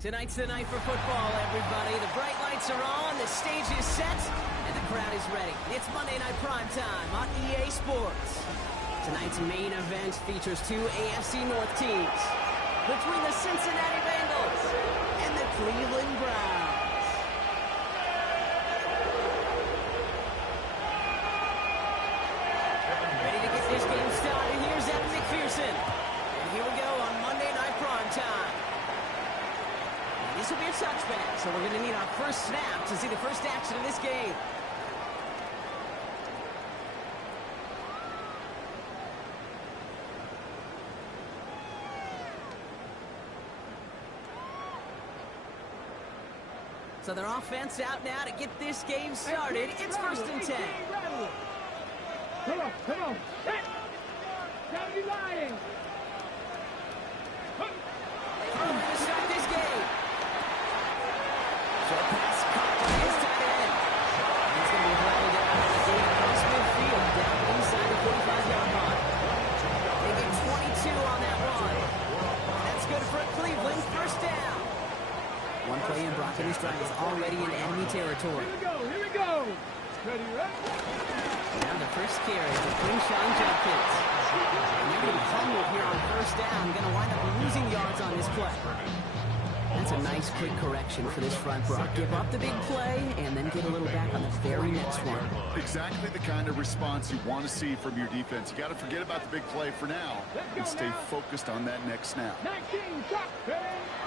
Tonight's the night for football, everybody. The bright lights are on, the stage is set, and the crowd is ready. It's Monday Night Primetime on EA Sports. Tonight's main event features two AFC North teams between the Cincinnati Bengals and the Cleveland Browns. Ready to get this game started. Here's Evan McPherson. And here we go on Monday Night Primetime. This will be a touchback, so we're going to need our first snap to see the first action of this game. So their offense out now to get this game started. It's 1st and 10. Come on, come on. Gotta be lying. To start this game. Short pass caught by his tight end. He's going to be running down at the game across midfield, down inside the 45-yard line. They get 22 on that run. That's good for Cleveland. First down. One play in Brock and his drive is already in enemy territory. Here we go. Ready, right? Now the first carry to Quinshawn Judkins. And they're going to be humbled here on first down. Going to wind up losing yards on this play. That's a nice quick correction for this front, Brock. Give up the big play and then get a little back on the very next one. Exactly the kind of response you want to see from your defense. You got to forget about the big play for now and stay focused on that next snap. 19, shot,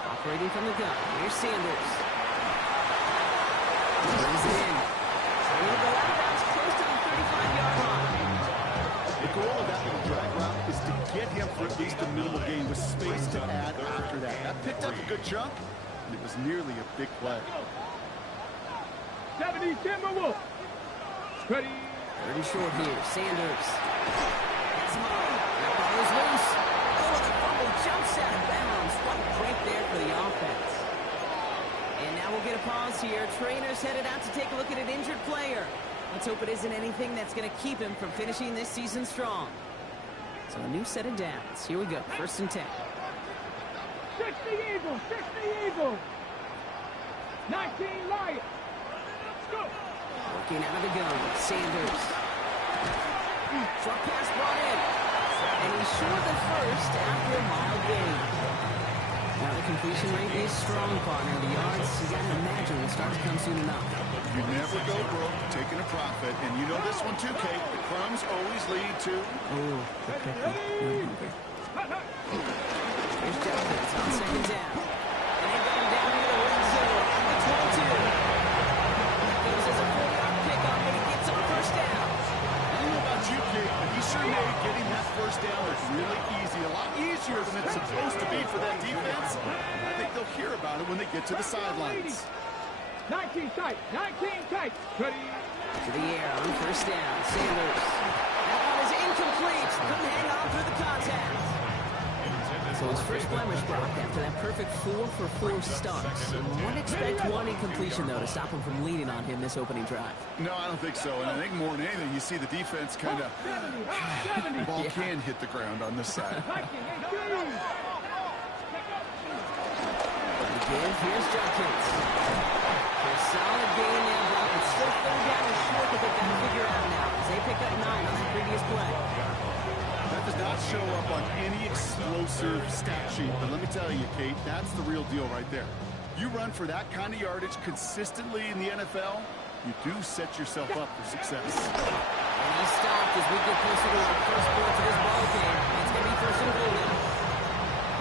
operating from the gun. Here's Sanders. Brings it in. He'll go out of bounds close to the 35-yard line. The goal of that little drag route is to get him for at least a minimal gain with space to add after that. That picked up a good chunk, and it was nearly a big play. 70, Timberwolf. Ready. 30 short here. Sanders. That's mine. That ball is loose. Oh, the fumble jumps out of bounds. What a break there for the offense. And now we'll get a pause here. Trainer's headed out to take a look at an injured player. Let's hope it isn't anything that's going to keep him from finishing this season strong. So a new set of downs. Here we go. 1st and 10. 60 Eagles, 60 Eagles. 19 Lions. Let's go. Working out of the gun. Sanders. Short pass brought in. And he's short the first after a mild gain. Now the completion rate is strong, partner. The yards, you got to imagine, will start to come soon enough. You never go broke taking a profit, and you know this one too, Kate. The crumbs always lead to... Oh, the pickle. Here's Judkins on 2nd down. And they got him down near the red zone at the 22. Goes as a 4-yard pickup, and he gets on 1st down. I don't know about you, Kate, but he sure made getting that first down look really easy. A lot easier than it's supposed to be for that defense. I think they'll hear about it when they get to the sidelines. 19 tight, 19 tight. Ready. To the air on 1st down. Sanders. That one is incomplete. Couldn't hang on through the contact. So his first blemish, Brock, after that perfect 4-for-4 start. Wouldn't expect one incompletion, though, to stop him from leading on him this opening drive. No, I don't think so. And I think more than anything, you see the defense kind of... The ball can hit the ground on this side. Here's Judkins. A solid gain there, Brock. It's still 3rd down and short that they've got to figure out now as they pick up 9 on that previous play. That does not show up on any explosive stat sheet, but let me tell you, Kate, that's the real deal right there. You run for that kind of yardage consistently in the NFL, you do set yourself up for success. And he stopped as we get closer to our first point of this ball game. It's going to be 1st and goal now.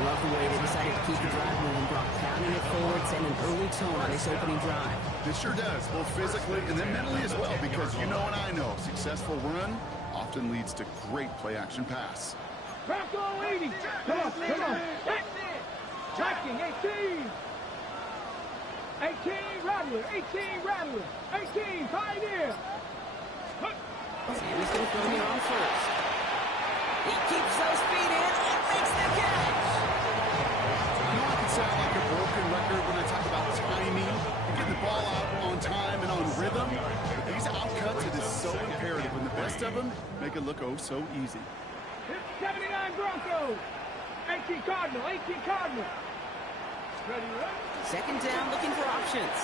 Love the way they decided to keep the drive moving, Brock, pounding it forward, sending an early tone on this opening drive. It sure does, both physically and then mentally as well, because you know and I know, successful run often leads to great play-action pass. Bronco 80. Come on, come on. Tracking 18. 18 Rattler, 18 Rattler, 18 Pioneer. Sanders going to throw here on 1st. He keeps those feet in and makes the catch. I know I can sound like a broken record when I talk about timing and getting the ball out on time and on rhythm, but these outcuts, it is so imperative, and the best of them make it look oh so easy. 79 Broncos. 18 Cardinal. 18 Cardinal. Ready, ready. Second down, looking for options.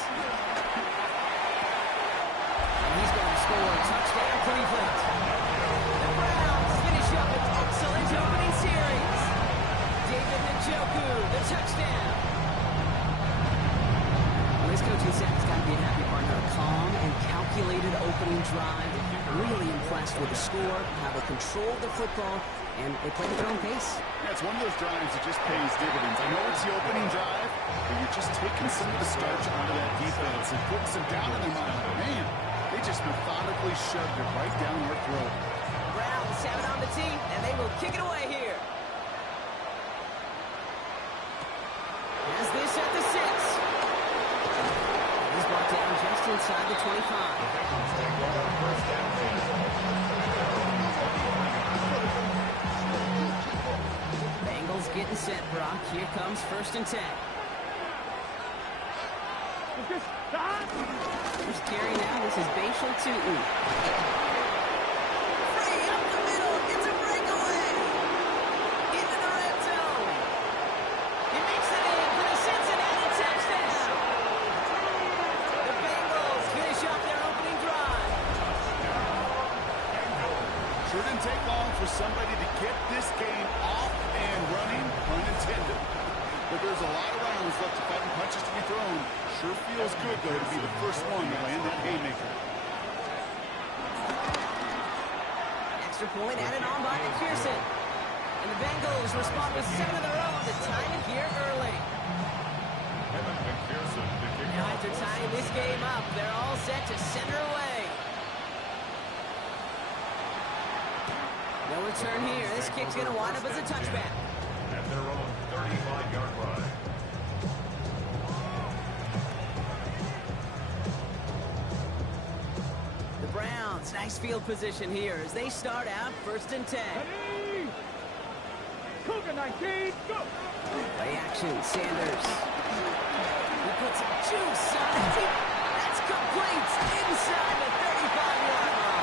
And he's going to score a touchdown, Cleveland. The Browns finish up an excellent opening series. David Njoku, the touchdown. Well, this coaching staff's got to be a happy partner. A calm and calculated opening drive. Really impressed with the score, how they controlled the football, and they played at their own pace. Yeah, it's one of those drives that just pays dividends. I know it's the opening drive, but you're just taking some of the starch out of that defense and putting some down in their mind. Man, they just methodically shoved it right down our throat. Browns have it on the tee, and they will kick it away here. Has this at the 6. He's brought down just inside the 25. Bengals getting set, Brock. Here comes 1st and 10. Who's carry now? This is Bashal Tootin. Free up the middle. It's a breakaway. Into the red zone. He makes it in for the Cincinnati touchdown. The Bengals finish off their opening drive. Sure didn't take long for somebody to get this game off and running, pun intended. But there's a lot of rounds left to fight and punches to be thrown. Sure feels good, though, to be the first one to land that haymaker. Extra point added on by McPherson. And the Bengals respond with 7 of their own to tie it here early. Now after tying this game up, they're all set to send her away. No return here. This kick's going to wind up as a touchback. At their own 35-yard line. The Browns, nice field position here as they start out 1st and 10. Ready. Cougar 19, go. Play action, Sanders. He puts some juice on it. That's complete inside the 35-yard line.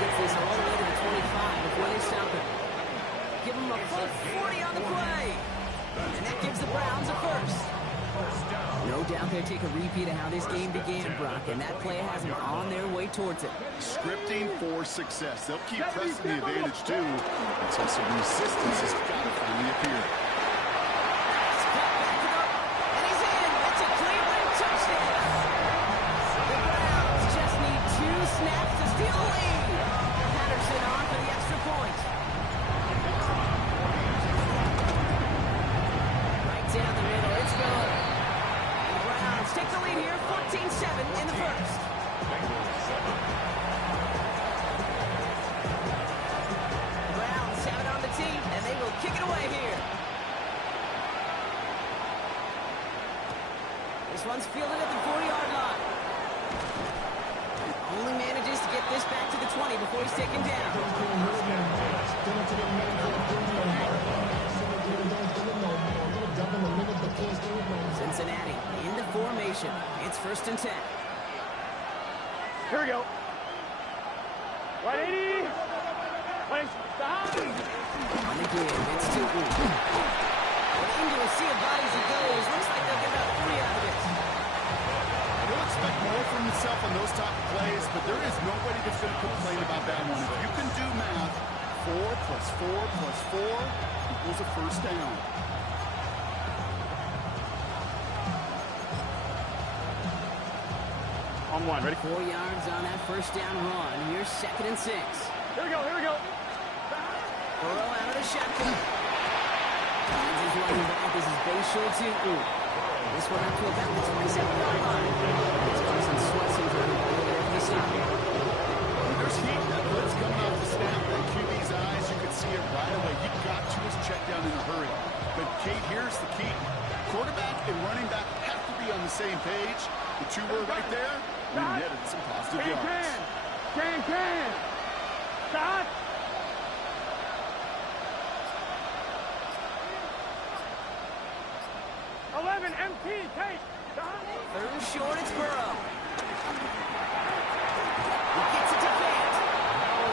Gets this all the way to the 25 before they stop it. Give them a full 40 on the play. And that gives the Browns a first. No doubt they'll take a repeat of how this game began, Brock, and that play has them on their way towards it. Scripting for success. They'll keep pressing the advantage, too, until some resistance has got to finally appear. And he's in. That's a Cleveland touchdown. The Browns just need 2 snaps to steal a lead. Patterson on for the extra point. Right down the middle. It's good. And the Browns take the lead here, 14-7 in the first. The Browns have it on the tee, and they will kick it away here. This one's fielded at the 40-yard line. Only manages to get this back to the 20 before he's taken down. Cincinnati in the formation. It's 1st and 10. Here we go. 180. Place. Stop. On the give, it's Tootin. Into a sea of bodies he goes. Looks like they'll get about 3 out of it. He'll expect more from himself on those type of plays, but there is nobody that's going to complain about that one. If you can do math, 4 plus 4 plus 4 equals a first down. On 1, ready? 4 yards on that first down run. Here's 2nd and 6. Here we go, here we go. Burrow out of the shotgun. Finds his running back. This is Bashal Tootin. This one up to about the 27-yard line. It's Carson Swetson for the stop. There's heat. That blitz coming off the snap. That QB's eyes, you could see it right away. He got to his check down in a hurry. But, Kate, here's the key. Quarterback and running back have to be on the same page. The 2 were right there. We netted some positive yards. Can. Stop. MT, take. 3rd and short, it's Burrow. He gets it to Fant.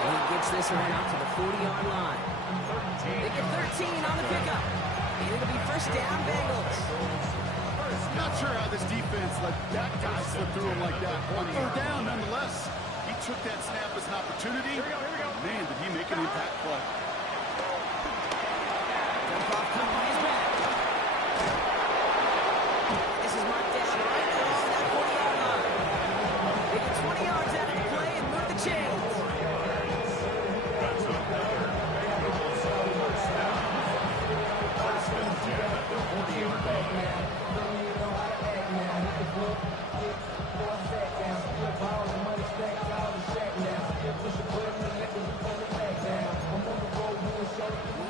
And he gets this right out to the 40-yard line. They get 13 on the pickup. And it'll be first down, Bengals. Not sure how this defense let that guy slip through him like that. On third down, nonetheless. He took that snap as an opportunity. Here we go. Man, did he make an impact play. Dump off come on his back. This is marked down right along that 40-yard line. They get 20 yards out of the play and move the chains. That's another Bengals first down. First and 10 at the 40-yard line.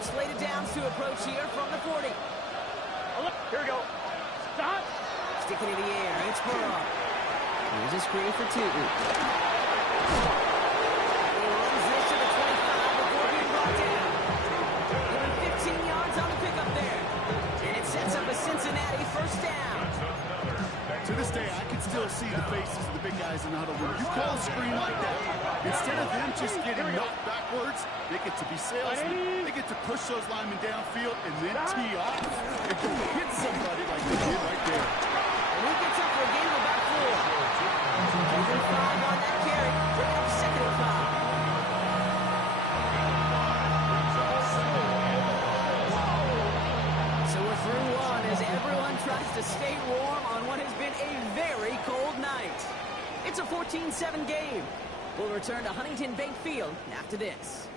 Slated downs to approach here from the 40. Here we go. Stop. Sticking in the air. It's Burrow. Here's a screen for Tootin. He runs this to the 25 before being brought down. Given 15 yards on the pickup there. And it sets up a Cincinnati first down. To this day, I can still see the faces of the big guys in the huddle. When you call a screen like that, instead of them just getting knocked backwards, they get to be salesmen. They get to push those linemen downfield and then tee off and go hit somebody like they did right there. And he gets up for a gain of about 4. Taking 5 on that carry. Bring up second and 5. So we're through one as everyone tries to stay warm on what has been a very cold night. It's a 14-7 game. We'll return to Huntington Bank Field after this.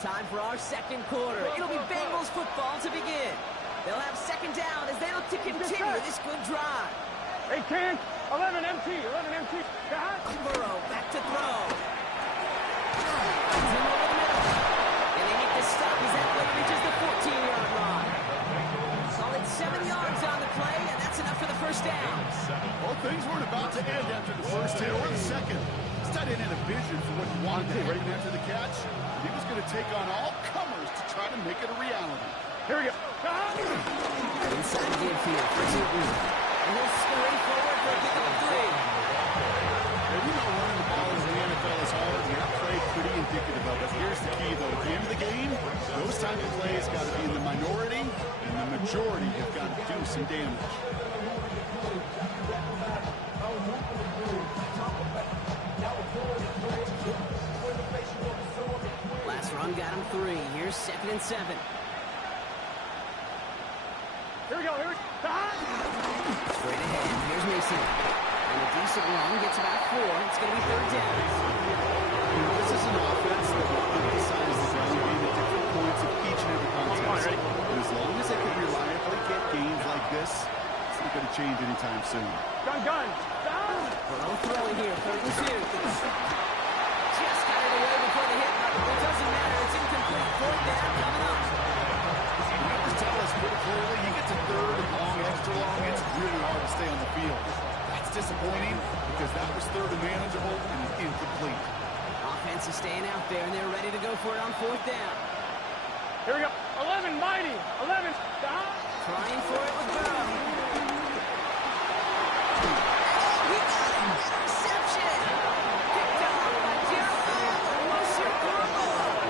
Time for our second quarter. It'll be Bengals football to begin. They'll have second down as they look to continue this good drive. 18, 11 MT, 11 MT. Burrow back to throw. Zoom over the middle. And they make the stop as that play reaches the 14-yard line. Solid 7 yards on the play, and that's enough for the first down. Well, things weren't about to end after the first hit or the second. This tight end had a vision for what he wanted to happen after the catch. He was going to take on all comers to try to make it a reality. Here we go. Inside the infield for Tootin. And he'll scurry forward for a pick of 3. And we know running the ball in the NFL is hard, and that play pretty indicative of it. Here's the key, though. At the end of the game, those type of plays got to be in the minority, and the majority have got to do some damage. Last run got him 3. Here's second and 7. Here we go. Here we go. Straight ahead. Here's Mason. And a decent run gets about 4. It's going to be third down. This is an offense that will emphasize the ground game at different points of each and every contest. But as long as they can reliably get gains like this, it's not going to change anytime soon. Gun. Burrow throwing here. Third and 2. Just got it away before the hit. It doesn't matter. It's incomplete. Fourth down coming up. Numbers tell us pretty clearly, you get to third and long, extra long, it's really hard to stay on the field. That's disappointing because that was third and manageable and incomplete. Offense is staying out there, and they're ready to go for it on fourth down. Here we go. 11, mighty. 11. Trying for it with Burrow. He got an interception. Picked up by Jeremiah Owusu-Koramoah.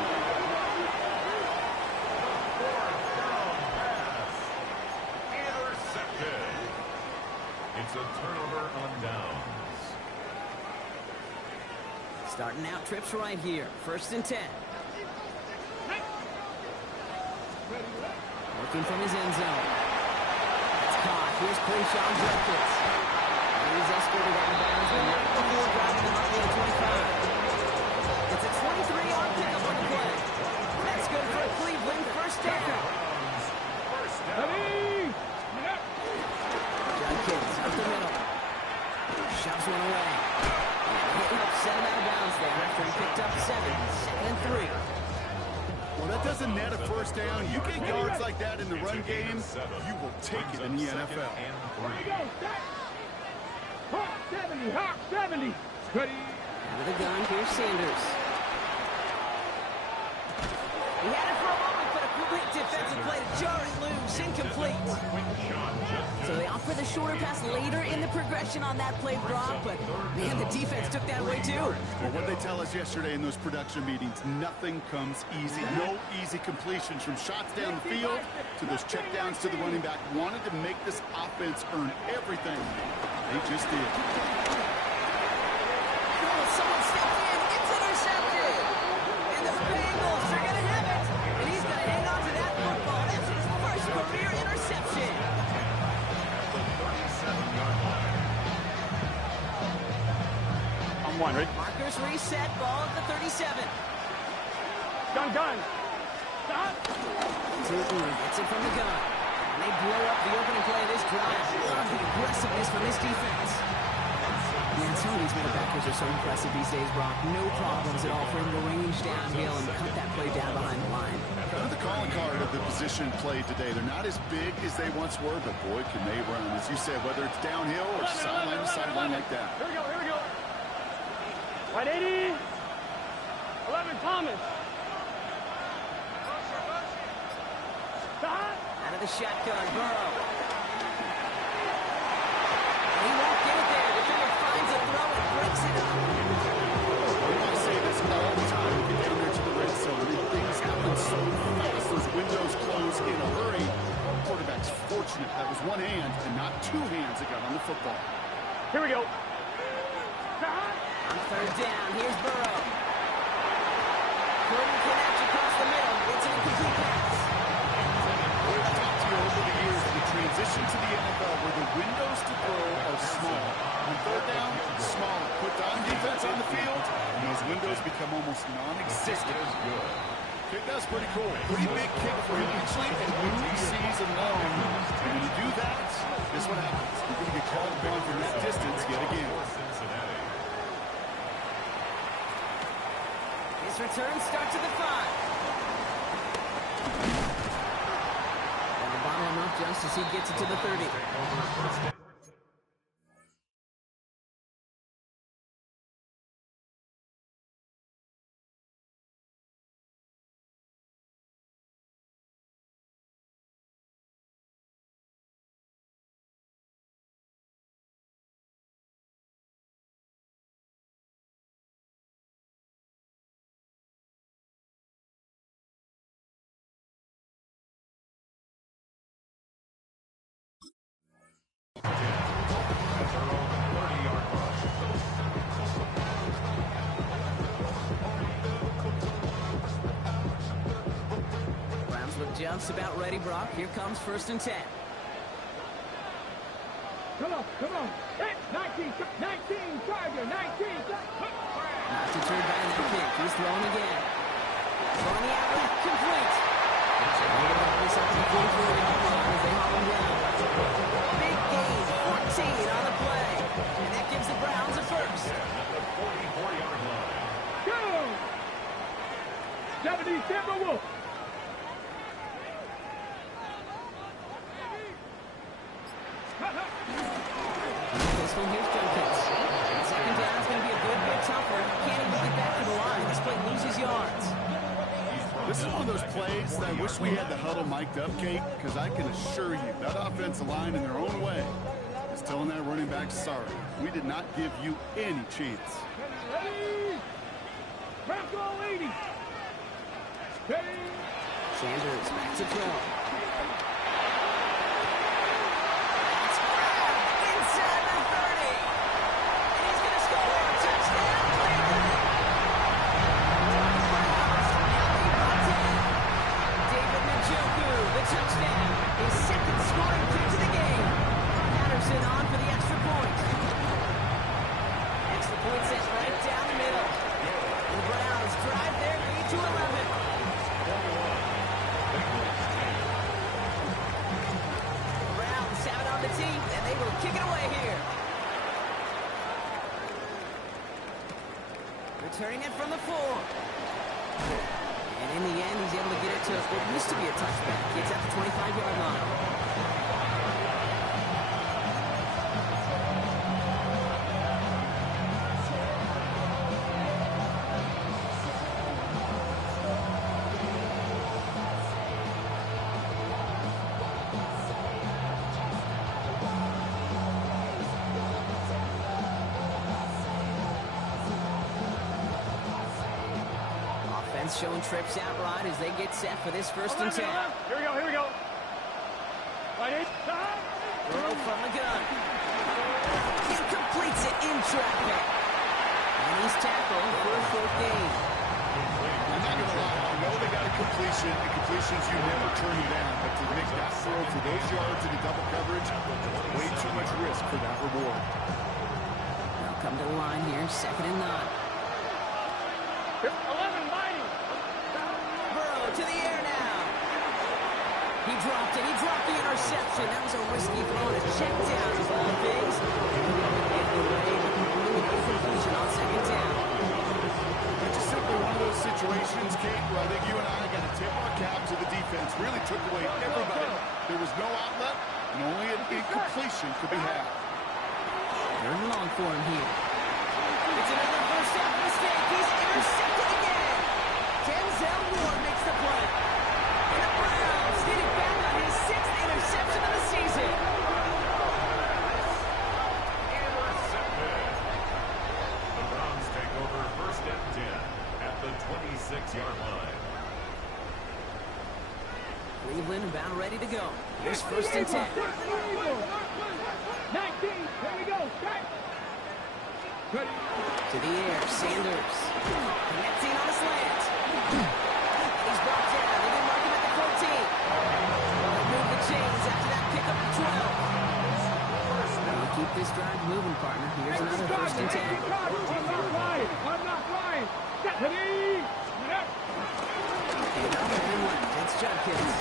Intercepted. It's a turnover on downs. Starting out trips right here. First and 10. Working from his end zone. That's caught. Here's Quayshawn Jenkins. He's escorted out of bounds, but not before driving him up to the 25. It's a 23-yard pickup on the play. That's good for a Cleveland first down. Jenkins up the middle. Shoves one away. He helped set him out of bounds there after he picked up 7. Second and 3. Well, that doesn't net a first down. You get yards like that in the run game, you will take it in the NFL. Hawk 70, Hawk 70. Ready. Out of the gun, here's Sanders. He had it for a moment, but a quick defensive play to jar it loose. Incomplete. So they opt for the shorter pass later in the progression on that play, Brock, but man, the defense took that away too. Well, what they tell us yesterday in those production meetings, nothing comes easy. No easy completions from shots down the field to those checkdowns to the running back. Wanted to make this offense earn everything. They just did. Oh, someone stepped in. It's intercepted. And the Bengals are going to have it. And he's going to hang on to that football. That's his first career interception. The 37-yard line. On one, right? Markers reset. Ball at the 37. Gun. Stop. Gets it from the gun. And they blow up the opening play of this drive. Love the aggressiveness from this defense. Man, some of these middle backers are so impressive these days, Brock. No problems at all for him to range downhill and cut that play down behind the line. Kind of the calling card of the position played today. They're not as big as they once were, but boy, can they run. As you said, whether it's downhill or sideline to sideline like that. Here we go. Right, 80. 11, Thomas. Stop. Out of the shotgun, Burrow. He won't get it there. Defender finds a throw and breaks it up. We want to say this all the time. We get down there to the red zone. Things happen so fast. Those windows close in a hurry. Quarterback's fortunate that was one hand and not two hands that got on the football. Here we go. On third down, here's Burrow. Couldn't connect across the middle. It's an incomplete pass. We've talked to you over the years the transition to the NFL where the windows to throw are small. On third down, small. Put on defense on the field, and those windows become almost non-existent. Okay, that's pretty cool. Pretty big kick for him, actually, and new season long. And when you do that, this is what happens. You're going to get called upon from that distance yet again. His return starts at the 5. And the bottom him up just as he gets it to the 30. Just about ready, Brock. Here comes 1st and 10. Come on. Hey, 19, Charger, 19. Not deterred by that kick. He's throwing again. Throwing the outlet, complete. This up to the 44-yard line as they haul him down. Big gain, 14 on the play. And that gives the Browns a first. Go! 70 Timberwolves. This one here's Jenkins. Second down is going to be a good bit tougher. Can't even get back to the line. This play loses yards. This is one of those plays that I wish we had the huddle mic'd up, Kate, because I can assure you that offensive line in their own way is telling that running back, sorry, we did not give you any chance. Ready? Bronco 80. Ready? Sanders back to throw. Returning it from the 4. And in the end, he's able to get it to what used to be a touchback. It's at the 25-yard line. showing trips out right as they get set for this 1st and 10. Here we go. Right in. Throw from the gun. He completes it in traffic. And he's tackled for a 4th gain. I'm not going to lie. I know they got a completion, and completions you never turn them down. But to make that throw for those yards in the double coverage, way too much risk for that reward. They'll come to the line here, 2nd and 9. 11, mighty. Burrow to the air now. He dropped it. He dropped the interception. That was a risky throw and a check down of all things. And away with an incompletion on 2nd down. It's just simply one of those situations, Kate, where I think you and I got to tip our cap to the defense. Really took away everybody. There was no outlet, and only an incompletion could be had. 3rd and long for him here. It's another first down mistake. He's intercepted again. Denzel Ward makes the play. And the Browns get it back on his 6th interception of the season. Intercepted. The Browns take over 1st and 10 at the 26-yard line. Cleveland about ready to go. Here's 1st and 10. 19. Here we go. Strike. Ready. To the air, Sanders. Connecting on a slant. He's brought down. They didn't mark him at the 14. They'll move the chains after that pickup to 12. They'll keep this drive moving, partner. Here's another 1st and 10. I'm not lying. Stephanie. And up and left. It's Judkins.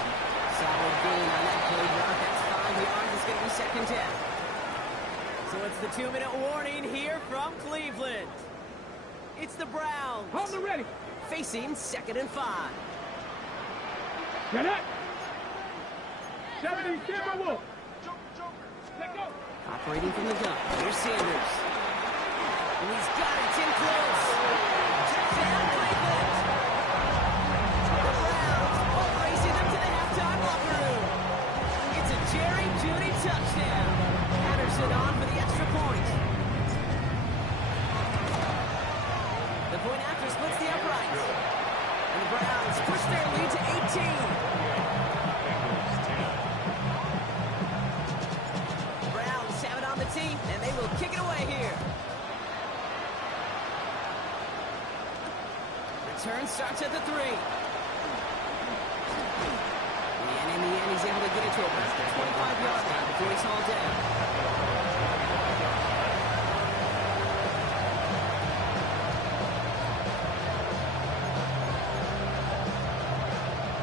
Solid gain on that play drop. That's 5 yards. It's going to be 2nd down. So it's the 2-minute warning here from Cleveland. It's the Browns. Hold the ready. Facing 2nd and 5. Get it. 70, Timber Wolf. Let go. Operating from the gun. Here's Sanders. And he's got it. It's in close. Touchdown, Cleveland. The Browns both racing them to the halftime locker room. It's a Jerry Jeudy touchdown. Patterson on for the extra point. The point after splits the uprights. And the Browns push their lead to 18. The Browns have it on the team, and they will kick it away here. Return starts at the 3. And in the end, he's able to get it to about the 25-yard line before he's hauled down.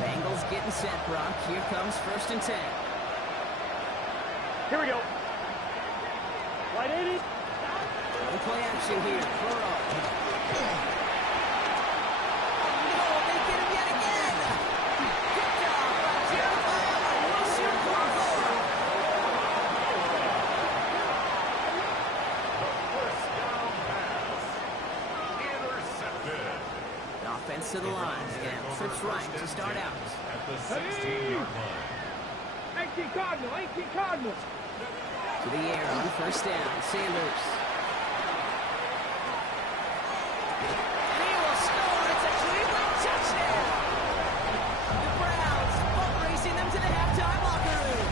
Bengals getting set, Brock. Here comes 1st and 10. Here we go. Right 80. No play action here. Burrow. No, they get him yet again. Picked off by Jeremiah Owusu-Koramoah. First down pass. Intercepted. The offense to the line. Again, trips right to start out. At the 16-yard line. 18 Cardinal. 18 Cardinal. To the air on 1st down. Sanders. And he will score. It's a Cleveland touchdown. The Browns both racing them to the halftime locker room.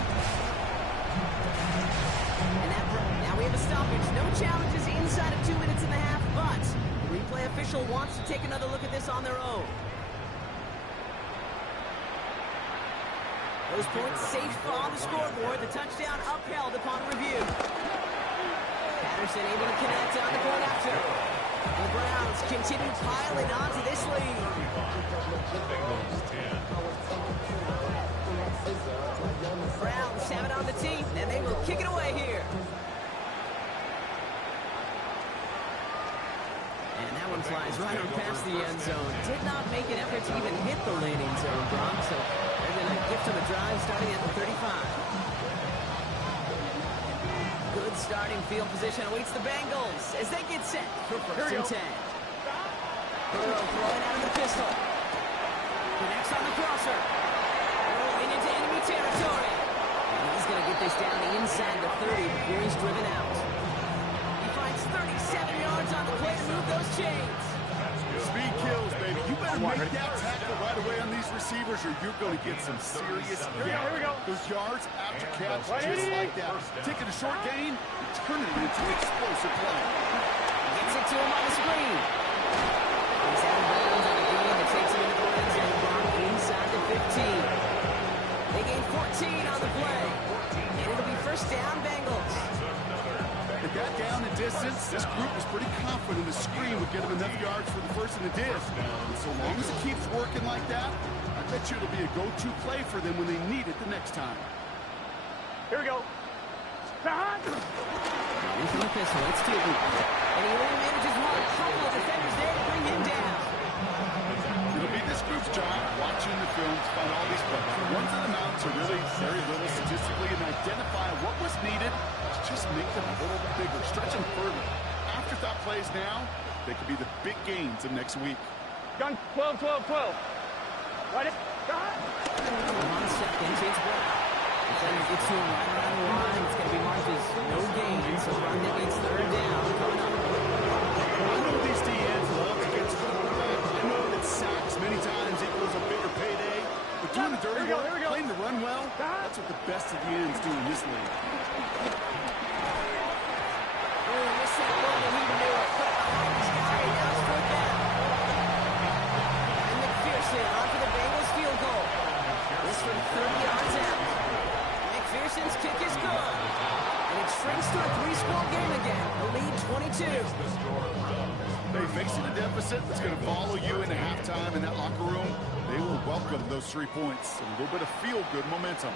And now we have a stoppage. No challenges inside of 2 minutes and a half, but the replay official wants to take another look at this on their own. Those points safe on the scoreboard. The touchdown upheld upon review. Patterson able to connect on the point after. The Browns continue piling onto this lead. Bengals 10. Browns have it on the team, and they will kick it away here. And that one flies right on past the end zone. Did not make an effort to even hit the landing zone, Brock. So they're going to gift him a drive starting at the 35. Good starting field position awaits the Bengals as they get set for 1st and 10. Burrow throwing out of the pistol. Connects on the crosser. Rolling into enemy territory. And he's going to get this down inside the 30 before he's driven out. He finds 37 yards on the play to move those chains. Speed kills, baby. You better make that tackle right away on these receivers or you're going to get some serious Those yards after catch just like that. Taking a short gain, turning it into an explosive play. Gets it to him on the screen. He's having Bengals on the game that takes him into the end zone block inside the 15. They gain 14 on the play. And it'll be first down, Bengals. They got down in distance. This group was pretty confident the screen would get them enough yards for the first and the did. And so long as it keeps working like that, I bet you it'll be a go-to play for them when they need it the next time. Here we go. Into the pistol, it's Tootin. And he only manages one. A couple of defenders there to bring him down. It'll be this group's job watching the film to find all these plays. The ones that amount to really very little statistically and identify what was needed to just make them a little bigger, stretch them further. Afterthought plays now, they could be the big gains of next week. Gun 12, 12, 12. Right it. 1 second, it's Brown. Defender gets to him right around the line. It's going to be marked as no gain. So Brown gets third down coming up. I know these DNs love to get to the quarterback. I know that sacks many times equals a bigger payday. But doing the dirty work, playing the run well, that's what the best of the ends do in this league. Missed that one, and he knew it. Put it behind his guy, and now it's fourth down. And McPherson on for the Bengals field goal. This from 30 yards out. McPherson's kick is good. And it shrinks to a 3-score game again. A lead 22. Hey, facing a deficit that's going to follow you into halftime in that locker room, they will welcome those 3 points. And a little bit of feel-good momentum.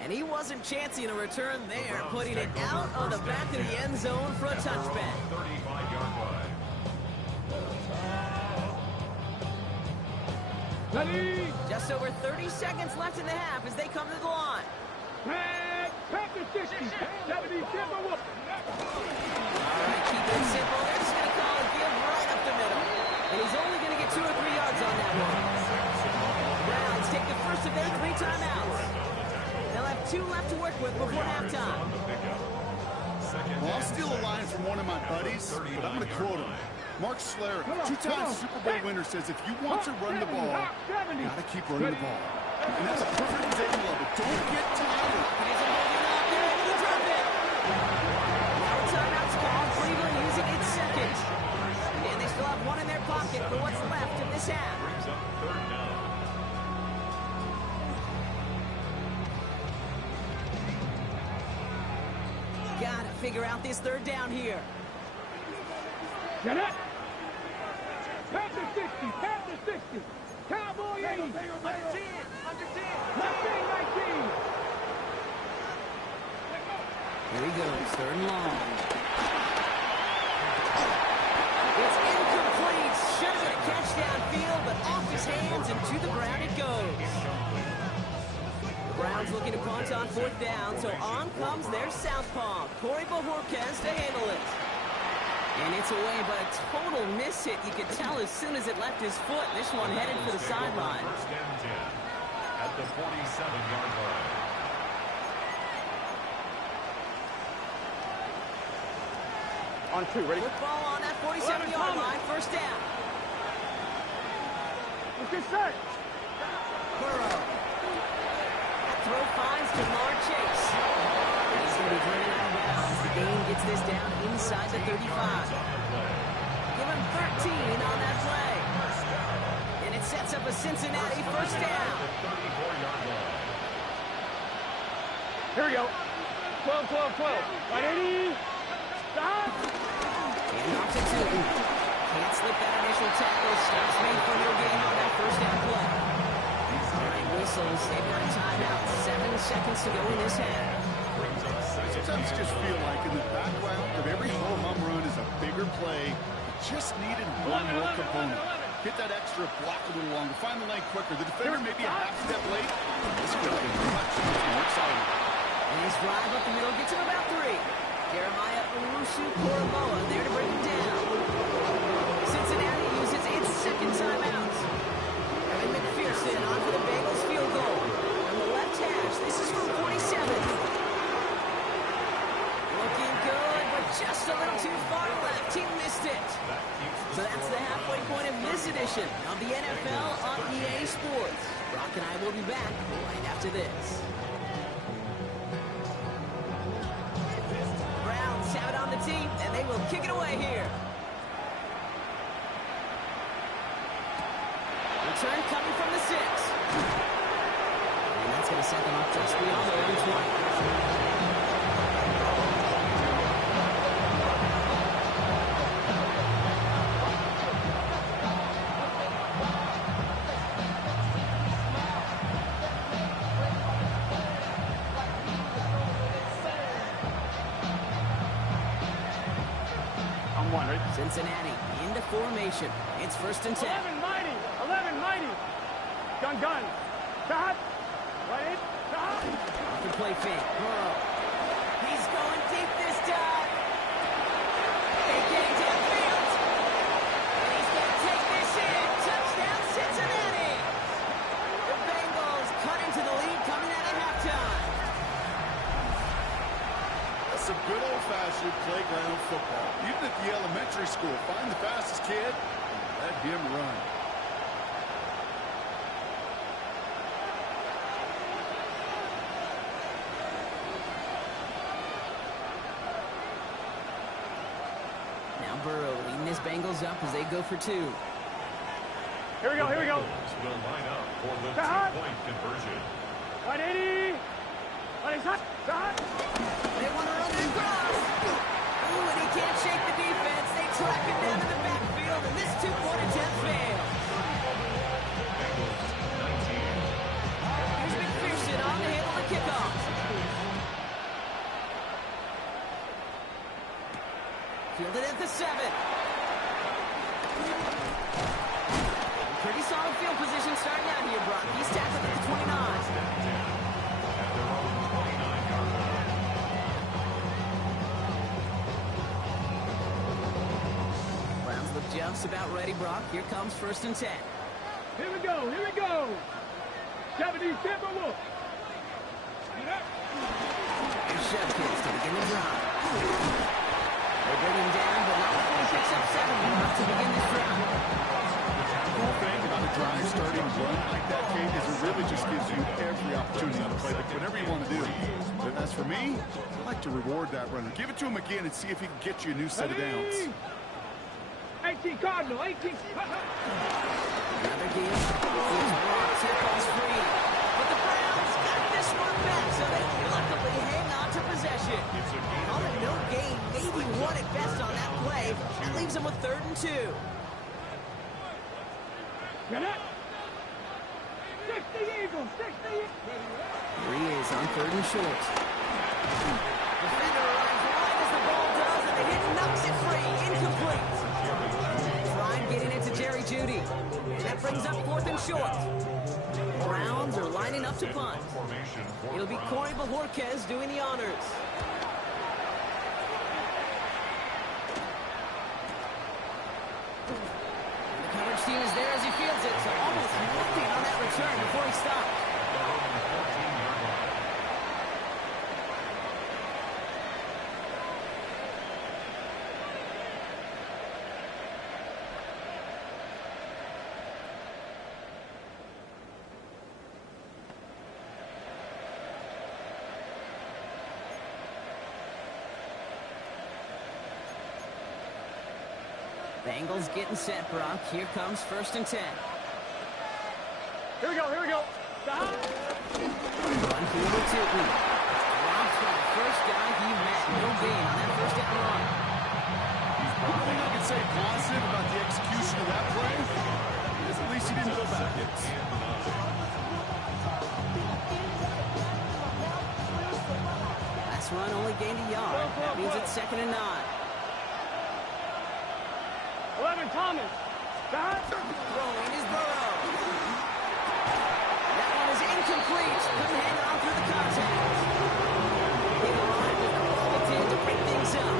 And he wasn't chancing a return there, putting it out on the back of the end zone for a touchback. 35-yard line. Just over 30 seconds left in the half as they come to the line. Packers 60. 70. All right, keep it simple. They're just going to call a give right up the middle. And he's only going to get 2 or 3 yards on that one. Browns take the first of their 3 timeouts. They'll have 2 left to work with before halftime. Well, I'll steal a line from one of my buddies, but I'm going to quote him. Mark Schlereth, 2-time Super Bowl winner, says if you want to run the ball, you got to keep running the ball. And that's a perfect example of it. Don't get tired. He's holding up there, and he'll drop it. Now a timeout's called. Cleveland using its second. And they still have 1 in their pocket for what's left of this half. Gotta figure out this third down here. Get it. Panther 60. Panther 60. Cowboy 80. Under 10. Under 10. 19. Here he goes, third and long. It's incomplete. Should have been a catch downfield, but off his hands and to the ground it goes. The Browns looking to punt on 4th down, so on comes their southpaw, Corey Bojorquez, to handle it. And it's away, but a total miss hit. You could tell as soon as it left his foot. This one headed for the sideline. First and 10 at the 47-yard line. On 2, ready? Football on that 47-yard line, first down. What's this say? Burrow. That throw finds Jamar Chase. And he's going to be running out of bounds. The game gets this down inside the 35. Give him 13 on that play. And it sets up a Cincinnati first down. Here we go. 12, 12, 12. Right, 80. Stop. And off to Tootin. Can't slip that initial tackle. Stops made for no gain on that first down play. All right, whistles. They've got a timeout. 7 seconds to go in this half. Sometimes you just feel like in the background of every ho-hum run is a bigger play. You just needed one more component. Get that extra block a little longer. Find the lane quicker. The defender may be a half step late. This could have been much more exciting. And his drive up the middle gets him about 3. Jeremiah Owusu-Koramoah there to bring him down. Cincinnati uses its second timeout. Evan McPherson on for the Bengals field goal. From the left hash, this is from 47. Looking good, but just a little too far left. He missed it. So that edition of the NFL on EA Sports. Brock and I will be back right after this. Browns have it on the tee, and they will kick it away here. Return coming from the 6. And that's going to set them up just beyond their own 20. Cincinnati into formation. It's 1st and 10. 11 mighty. 11 mighty. Gun. Shot. Right in. Shot. Off the play fake. Burrow. He's going deep this time. He's getting downfield. And he's going to take this in. Touchdown, Cincinnati. The Bengals cut into the lead coming out of halftime. Some good old-fashioned playground football. Even at the elementary school, find the fastest kid and let him run. Now Burrow leading his Bengals up as they go for 2. Here we go. Will line up for the two-point conversion. 180. What is hot? Shot. They want to run it across. Ooh, and he can't shake the defense. They track him down in the backfield, and this two-point attempt fails. Here's McPherson on to handle the kickoff. Fielded at the 7. Pretty solid field position starting out here, Brock. He's tackled at the 29. Just about ready, Brock. Here comes 1st and 10. Here we go. 70 Timberwolves. Shevkins to begin the drive. They bring him down, but not before he picks up 7 to begin this drive. The whole thing about a drive starting run like that, Kate, is it really just gives you every opportunity to play whatever you want to do. But as for me, I like to reward that runner. Give it to him again and see if he can get you a new set of downs. 18 Cardinal. 18. Another game. Here comes free. But the Browns got this one back, so they luckily hang on to possession. Call it no gain, maybe 1 at best on that play. That leaves them with 3rd and 2. Get it. 60 Eagles. 60 Eagles. Here he is on 3rd and short. Defender runs wide as the ball does, and the hit knocks it free. Incomplete. Prime getting it to Jerry Jeudy. That brings up 4th and short. Browns are lining up to punt. It'll be Corey Bajorquez doing the honors. The coverage team is there as he fields it, so almost nothing on that return before he stops. Bengals getting set, Brock. Here comes 1st and 10. Here we go. Stop. Run here with Tilton. Drops for the first guy he met. No gain on that 1st down run. One thing I can say positive about the execution of that play is at least he didn't go backwards. Last run only gained a yard. That means it's 2nd and 9. 11 Thomas. Shot. Throwing is Burrow. That one is incomplete. Couldn't hang on through the contact. He arrived with the ball in to bring things up.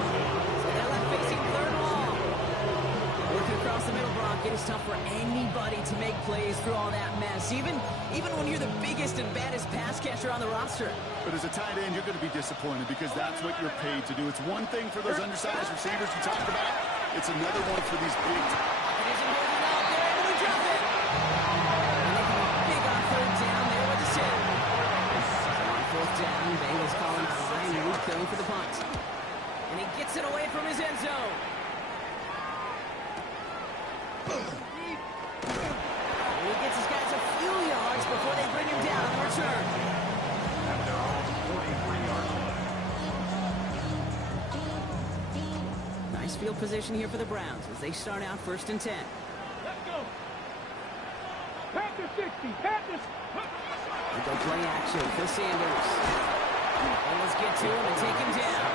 So they're left facing 3rd and long. Working across the middle, Brock. It is tough for anybody to make plays through all that mess. Even when you're the biggest and baddest pass catcher on the roster. But as a tight end, you're going to be disappointed because that's what you're paid to do. It's one thing for those undersized receivers you talked about. It's another one for these big. It isn't holding out there, and he Bengals calling out Ryan Reed going for the punt. And he gets it away from his end zone. And he gets his guys a few yards before they bring him down on the return. At their own 43-yard line. Nice field position here for the Browns as they start out 1st and 10. Let's go. Panther 60. Panthers. And go play action for Sanders. And let's get to him and take him down.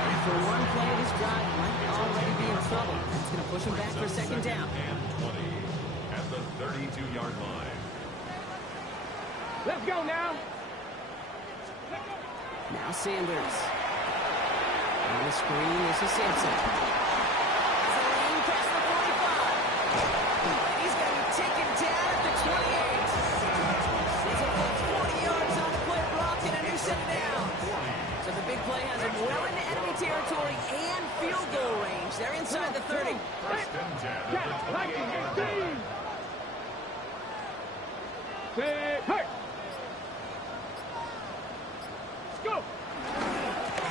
And for one play of this drive, might already be in trouble. It's going to push him back for 2nd down. And 20 at the 32-yard line. Let's go now. Now Sanders. On the screen, this is Sampson. It's a lane past the 45. He's going to be taken down at the 28. He's a full 40 yards on the play block and a new set down. So the big play has him well into enemy territory and field goal range. They're inside the 30. 1st and 10 at the 28-yard line. Say, hey. Let's go.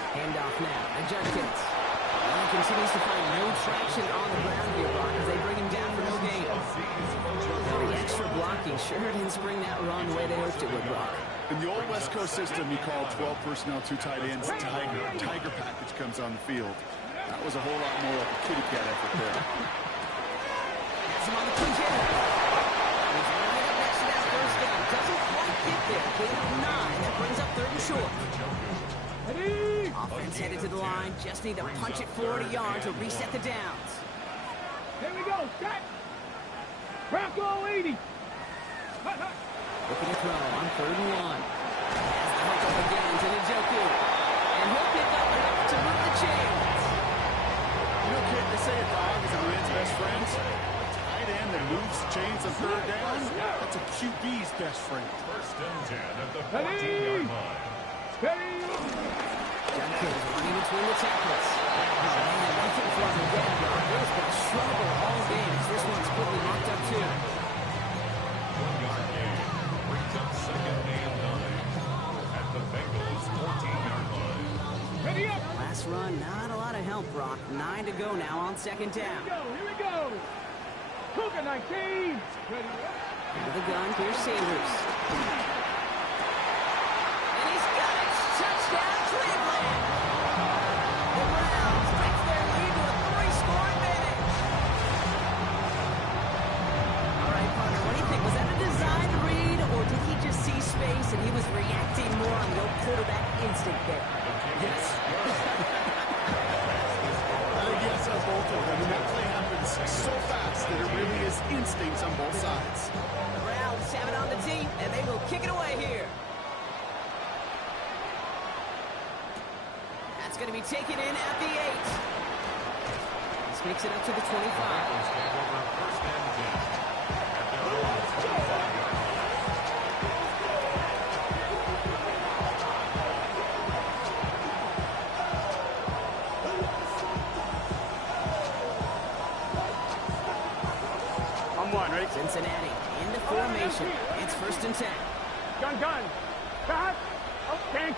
Handoff now to Judkins. And he continues to find no traction on the ground here, Brock, as they bring him down for no gain. Now the extra blocking sure didn't spring that run the way they hoped it would, Brock. In the old West Coast system, you call 12 personnel, 2 tight ends, Tiger. Tiger package comes on the field. That was a whole lot more like a kitty cat effort there. Has him on the punch hitter. He's running up next to that 1st down. Doesn't quite get there. Gain of 9. That brings up 3rd and short. Ready. Offense headed to the line. Just need to punch it 40 yards to reset the downs. Here we go. Set. Bronco 80. Looking to throw on 3rd and 1. Has the hook up again to Njoku. And he'll pick up enough to move the chains. You know, kid, they say a dog is a man's best friend. A tight end that moves chains on 3rd down, that's a QB's best friend. 1st and 10 at the Ready. 14-yard line. Ready. Judkins running between the tackles. Oh, man, nothing from the get-go. There's been trouble all game. This one's quickly marked up, too. 1-yard gain brings up 2nd and 9 at the Bengals 14-yard line. Ready up. Last run, not a lot of help, Brock. 9 to go now on 2nd down. Here we go. Cougar 19. Ready up. Into the gun, here's Sanders. And he's got it! Touchdown, Cleveland! The Browns take their lead with a 3-score advantage. All right, partner, what do you think? Was that a design read, or did he just see space and he was reacting more on the old quarterback instinct there? Yes. I think yes on both of them. And that play happens so fast that it really is instincts on both sides. The Browns have it on the tee, and they will kick it away here. That's going to be taken in at the 8. This makes it up to the 25. Take over 1st and 10 at their own 25-yard line. I'm one, ready? Cincinnati in the formation. It's 1st and 10. Gun. Stop. Oh, can.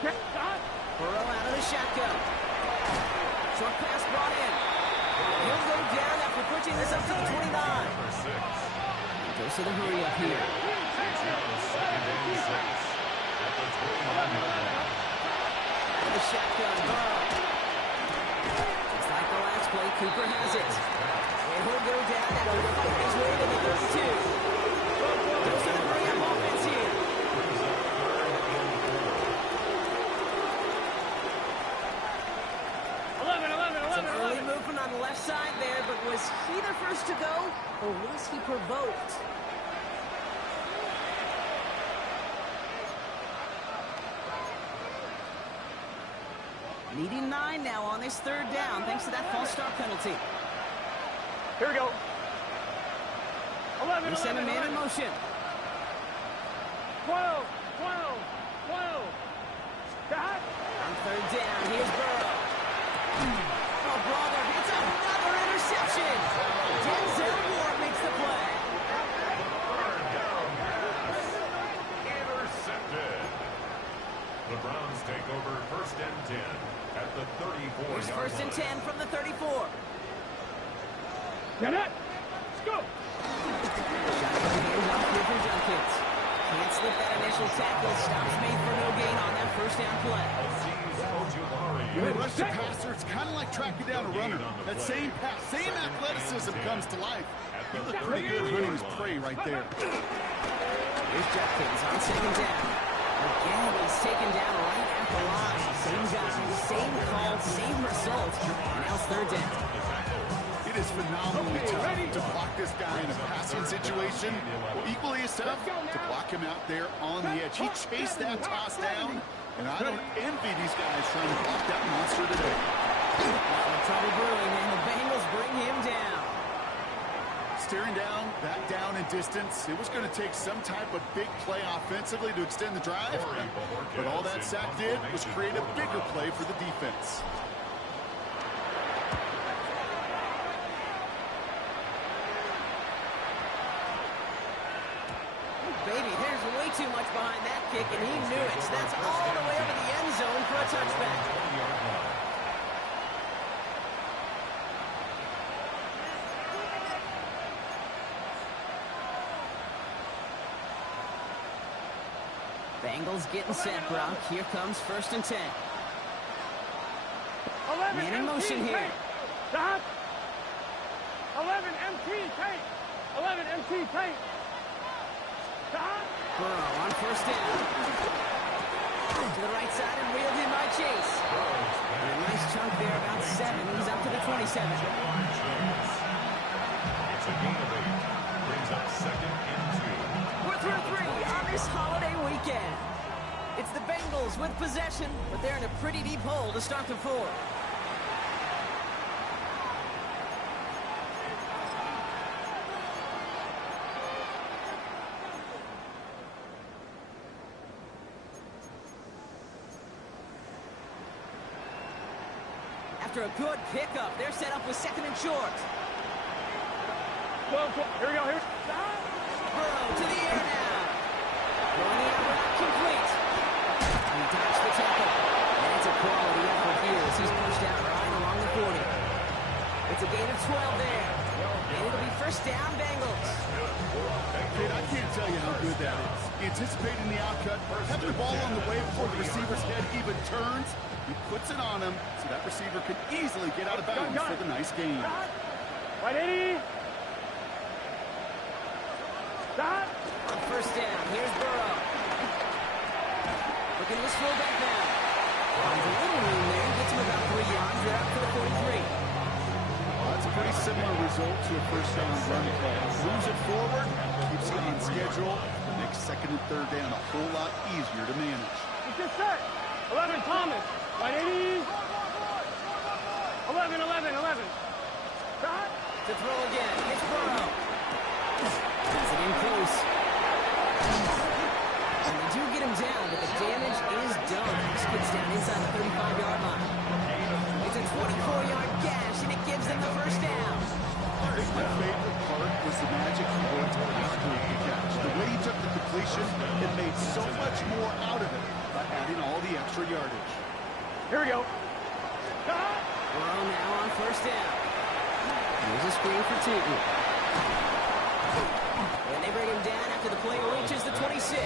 Stop. Burrow out of the shotgun. Short pass brought in. He'll go down after pushing this up to the 29. Number 6. Goes to the hurry up here. It's now 2nd and 6 at the 29-yard line. Out of the shotgun, Burrow. Just like the last play, Cooper has it. And he'll go down after fighting his way to the 32. Goes to the hurry up offense here. Some early movement on the left side there, but was he the first to go, or was he provoked? Needing 9 now on this 3rd down, thanks to that false start penalty. Here we go. 11. They send a man in motion. 12. Stop. On 3rd down, here's Burrow. Oh, brother, it's another interception. Denzel Ward makes the play. Intercepted. The Browns take over first and 10 at the 34-yard line. Here's first and 10 from the 34. Get it. Let's go. Shotgun hands off here for Junkins. Can't slip that initial tackle. Stops made for no gain on that first down play. When they rush the passer, it's kind of like tracking down a runner. That same pass, same athleticism comes to life. He looked pretty good hunting his prey right there. Here's Junkins on second down. Again, he's taken down right at the line. Same guy, same call, same result. And now it's third down. It is phenomenally tough to block this guy in a passing situation. Equally as tough to block him out there on the edge. He chased that toss down, and I don't envy these guys trying to block that monster today. Trouble brewing, and the Bengals bring him down. Staring down, that down in distance. It was going to take some type of big play offensively to extend the drive. But all that sack did was create a bigger play for the defense. Baby, there's way too much behind that kick, and he knew it. So that's all the way over the end zone for a touchback. Bengals getting set, Brock. Here comes first and 10. Man in motion here. Stop. 11 MT tape. 11 MT tape. Stop. Burrow on first down. To the right side and wheeled in by Chase. A nice chunk there, about 7. He's up to the 27. It's a gain of 8. Brings up second and 2. We're through 3 on this holiday weekend. It's the Bengals with possession, but they're in a pretty deep hole to start the 4th. After a good pickup, they're set up with second and short. Here we go. Here. Burrow to the air now. Going the out route complete. He dodged the tackle. And it's a quality effort here as he's pushed out right along the 40. It's a gain of 12 there. And it'll be first down, Bengals. Kid, I can't tell you how good that is. Anticipating the outcut, having the ball on the way before the receiver's head even turns. He puts it on him so that receiver could easily get out of bounds for the nice gain. Right, Eddie. Stop. On first down, here's Burrow. Looking at his fullback now. Finds a little room there. Gets him about 3 yards. They're up to the 43. Well, that's a pretty similar result to a first down run play. Moves it forward, keeps it on schedule. It makes second and third down a whole lot easier to manage. Get set. 11 Thomas. Right, Eddie. 11. Stop. To throw again. It's Burrow. Is it in close? And they do get him down, but the damage is done. He skids down inside the 35-yard line. It's a 24-yard gash, and it gives them the first down. My favorite part was the magic he worked after the catch. The way he took the completion, it made so much more out of it by adding all the extra yardage. Here we go. Stop. Burrow now on first down. Here's a screen for 2. And they bring him down after the play reaches the 26.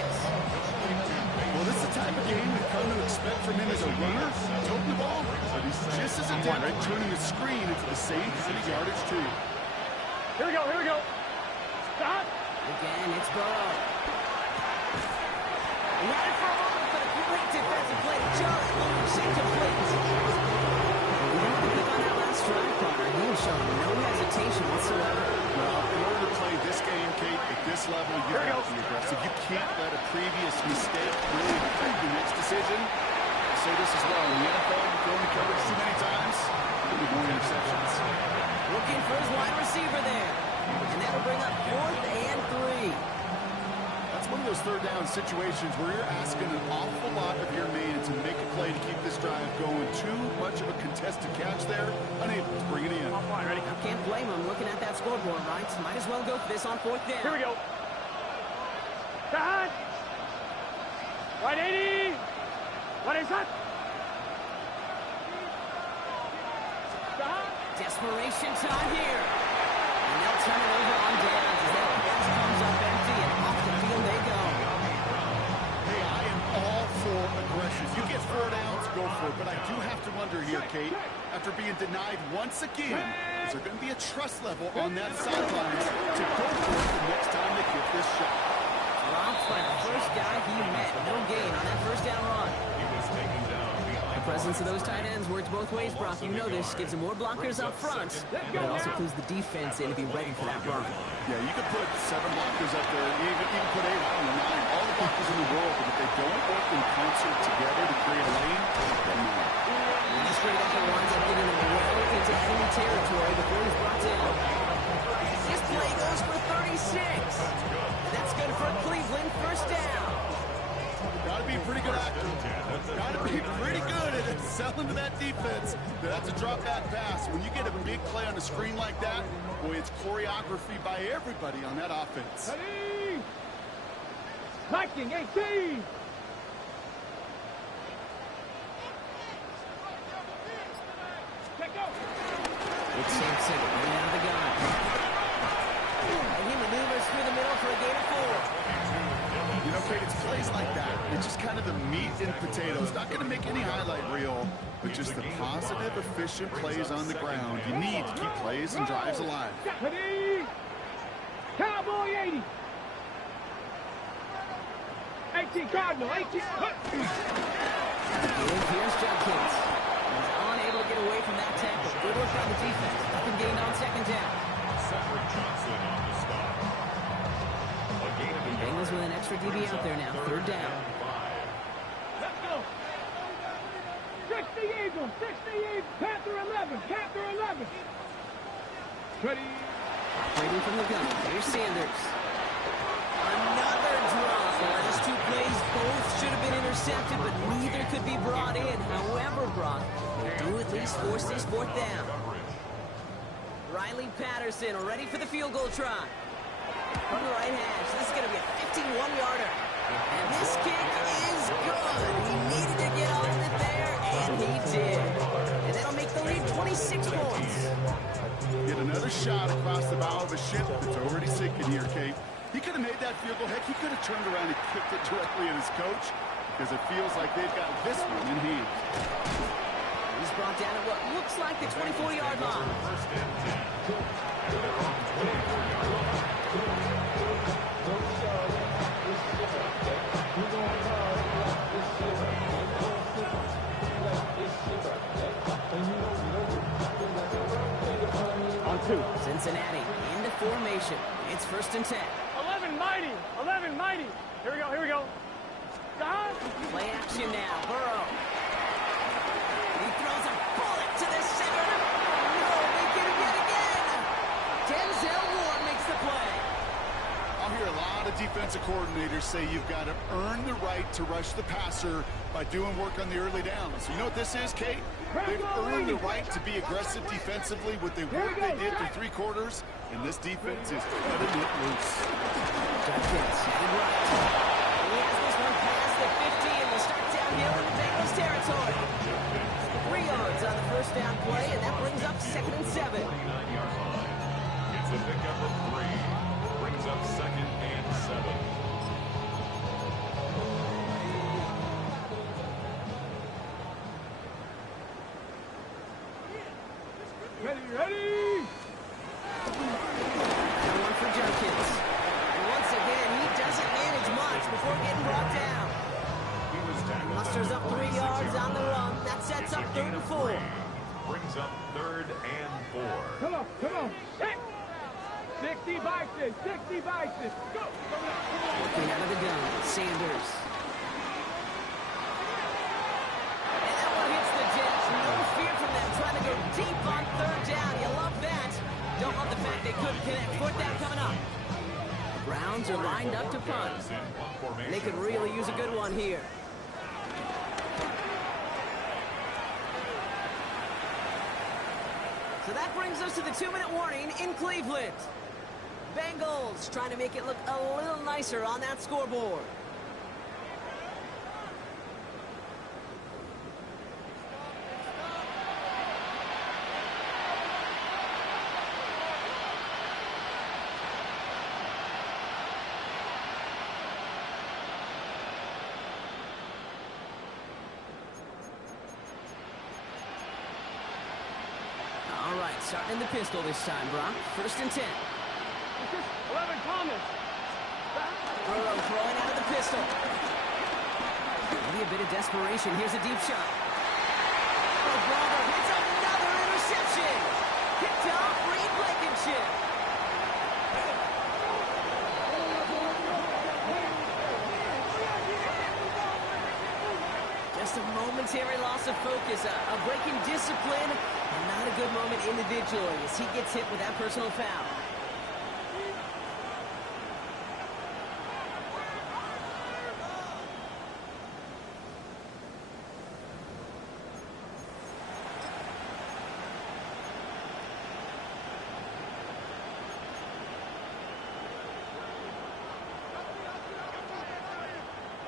Well, this is the type of game we've come to expect from him as a runner, toting the ball, but he's just as adept at turning the screen into the same kind of yardage, too. Here we go. Stop. Again, it's Burrow. He had it for a moment, but a great defensive play to just lose incomplete. You know the pick on that last drive, Connor. He was showing no hesitation whatsoever. Well, in order to play this game, Kate, at this level, you have to be aggressive. You can't let a previous mistake really affect your next decision. I say this as well. In the NFL, you're throwing coverage too many times, there'll be more interceptions. Looking for his wide receiver there. And that'll bring up 4th and 3. That's one of those third down situations where you're asking an awful lot of your man to make a play to keep this drive going. Too much of a contested catch there, unable to bring it in. Ready? I can't blame him looking at that scoreboard, right? Might as well go for this on 4th down. Here we go. Stop. Right, 80. It's hot. Desperation time here. And they'll turn it over on downs as that pass comes up empty and off the field they go. Hey, I am all for aggression. You get 4 downs, go for it. But I do have to wonder here, Kate, after being denied once again, is there going to be a trust level on that sideline to go for it the next time they get this shot? Dropped by the first guy he met. No gain on that first down run. He was taken down behind. The presence of those tight ends works both ways, Brock. You know this. Gives them more blockers up front, but it also clues the defense in to be ready for that run. Yeah, you could put 7 blockers up there, even put 8 on the 9. All the blockers in the world, but if they don't work in concert together to create a lane, then no. And this straight up winds up getting them well into enemy territory before he's brought down. This play goes for 36. That's good for Cleveland. First down. Got to be a pretty good actor. Got to be pretty good at selling to that defense. That's a drop back pass. When you get a big play on a screen like that, boy, it's choreography by everybody on that offense. Ready. Viking 18. Check go. It's Sampson running out of the gun. And he maneuvers through the middle for a gain of 4. You know, Kate, it's plays like that. It's just kind of the meat and potatoes. Not going to make any highlight reel, but just the positive, efficient plays on the ground. You need to keep plays and drives alive. Ready. Cowboy 80. 18 Cardinal. 18. Here's Judkins. He's unable to get away from that tackle. Good work by the defense. Nothing gained on second down. Cedric Johnson on the stop. A gain of And Bengals with an extra DB out there now. Third down. Let's go. 60 Eagles. 60 Eagles. Panther 11. Panther 11. Ready. Operating from the gun. Here's Sanders. Another drop. The last 2 plays both should have been intercepted, but neither could be brought in. However, Brock, they do at least force this 4th down. Riley Patterson ready for the field goal try. From the right hash, this is going to be a 51-yarder. And this kick is good. He needed to get on it there, and he did. And that'll make the lead 26 points. Get another shot across the bow of a ship that's already sinking here, Kate. He could have made that field goal. Heck, he could have turned around and kicked it directly at his coach because it feels like they've got this one in hand. He's brought down at what looks like the 24-yard line. first and 10. They're on 24-yard line. On 2. Cincinnati into formation. It's 1st and 10. 11 mighty. 11 mighty. Here we go. Here we go. Play action now. Burrow. He throws a bullet to the center. No, they get it yet again. Denzel Ward makes the play. I'll hear a lot of defensive coordinators say you've got to earn the right to rush the passer by doing work on the early downs. You know what this is, Kate? They've earned the right to be aggressive defensively with the work they did through 3 quarters, and this defense is cutting it loose. Judkins headed right. He has this one past the 50 and will start downhill in the Bengals territory. 3 yards on the first down play, and that brings up 2nd and 7. 29-yard line. It's a pickup of 3. Brings up 2nd and 7. Ready, ready. Now one for Judkins. And once again, he doesn't manage much before getting brought down. He was tackled. Musters up 3 yards on the run. That sets up 3rd and 4. Brings up 3rd and 4. Come on, come on. Hit. 60 Bison, 60 Bison. Go. Working out of the gun, Sanders. And that one hits the Jets. No fear from them trying to go deep on 3rd down. You love that. Don't love the fact they couldn't connect. 4th down coming up. The Browns are lined up to punt. They could really use a good one here. So that brings us to the 2-minute warning in Cleveland. Bengals trying to make it look a little nicer on that scoreboard. Starting in the pistol this time, Brock. 1st and 10. 11 Thomas. Burrow throwing out of the pistol. Maybe a bit of desperation. Here's a deep shot. Oh, Bravo hits another interception. Picked off Reed Blankenship. Just a momentary loss of focus, a break in discipline, and not a good moment individually as he gets hit with that personal foul.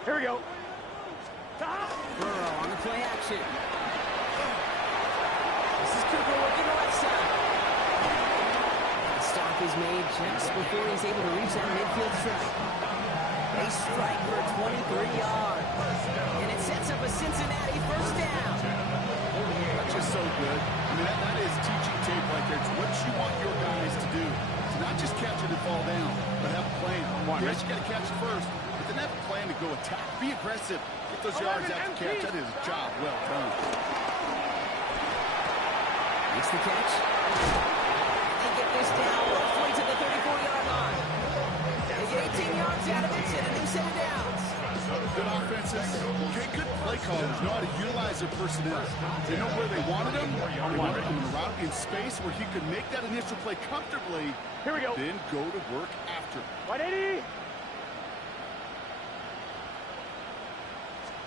Here we go. Burrow on the play action. This is Cooper working the left side. The stop is made just before he's able to reach that midfield strike. They strike for 23 yards. And it sets up a Cincinnati 1st down. That's just so good. I mean, that is teaching tape right there. It's what you want your guys to do. To not just catch it and fall down, but have a plan. Yes, you got to catch it first, but then have a plan to go attack. Be aggressive. Get those yards after catch. That is a job well done. Makes the catch. They get this down roughly to the 34-yard line. They get 18 yards out of it and a new set of downs. Good offenses. Okay, good play callers know how to utilize their personnel. They know where they wanted them. They wanted them in a route in space where he could make that initial play comfortably. Here we go. Then go to work after. 180.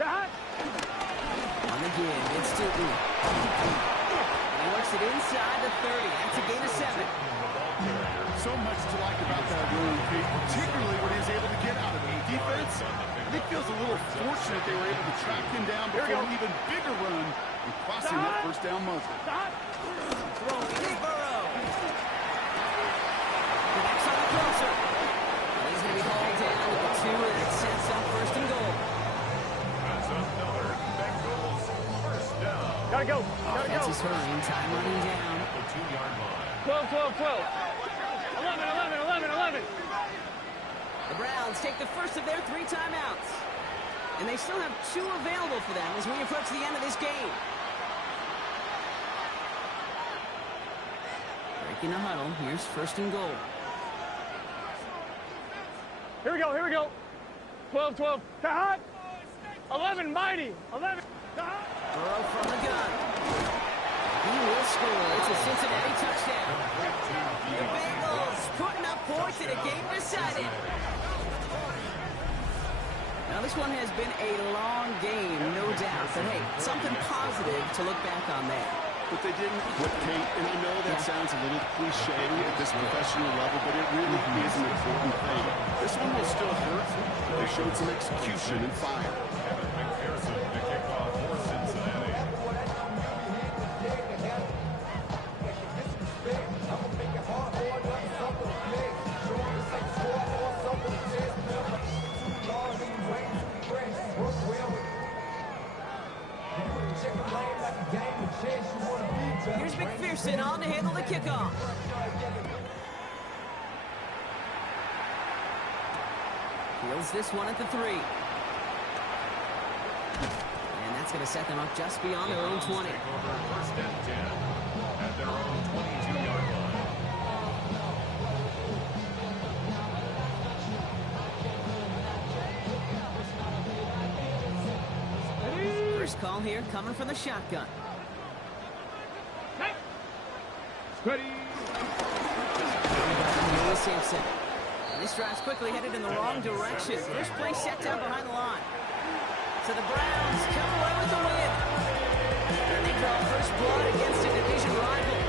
On the give, it's Stooten. He works it inside the 30. That's a gain of 7. So much to like about that run, particularly when he was able to get out of it. Defense, I think feels a little fortunate they were able to track him down before an even bigger run and crossing that 1st down muzzle. Throwing to Burrow. The next on the closer. He's going to be hauled down with the 2, and it sets up 1st and goal. That's another Bengals 1st down. Gotta go. Offense is hurrying. Time running down. The 2-yard line. 12. 11. The Browns take the first of their 3 timeouts. And they still have 2 available for them as we approach the end of this game. Breaking the huddle. Here's 1st and goal. Here we go. 12. Tahat. 11, mighty. 11. Tahat. Burrow from the gun. He will score. It's a Cincinnati touchdown. The Bengals putting up points in a game decided. Now, this one has been a long game, no doubt. But, hey, something positive to look back on there. But they didn't quit, Kate, and I know that sounds a little cliche at this professional level, but it really is an important thing. This one will still hurt, but they showed some execution and fire. McPherson to kick off for Cincinnati. Here's McPherson on to handle the kickoff. Fields this one at the 3. And that's going to set them up just beyond their own 20. Take over 1st and 10 at their own 22-yard line. First call here coming from the shotgun. Ready. Lewis Sampson. And this drive's quickly headed in the wrong direction. First play set down behind the line. So the Browns come away with the win. And they draw first blood against a division rival.